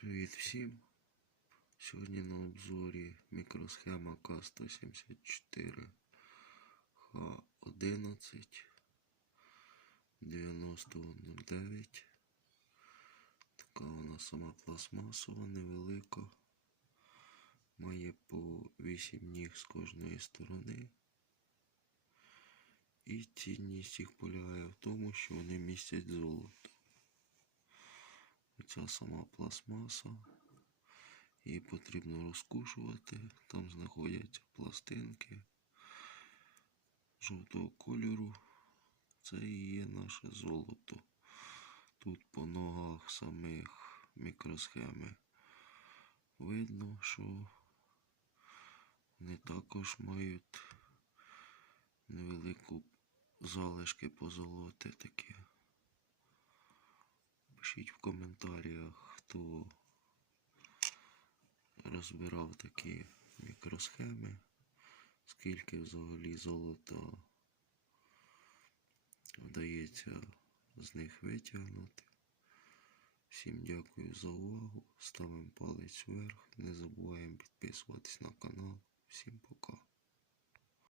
Привіт всім! Сьогодні на обзорі мікросхема К174 Х11 9009. Така вона сама пластмасова, невелика. Має по 8 ніг з кожної сторони. І цінність їх полягає в тому, що вони містять золото. Оця сама пластмаса. Її потрібно розкушувати. Там знаходяться пластинки жовтого кольору. Це і є наше золото. Тут по ногах самих мікросхеми видно, що вони також мають невелику залишки позолоти такі. Пишіть в коментарях, хто розбирав такі мікросхеми, скільки взагалі золота вдається з них витягнути. Всім дякую за увагу. Ставимо палець вверх. Не забуваємо підписуватись на канал. Всім пока.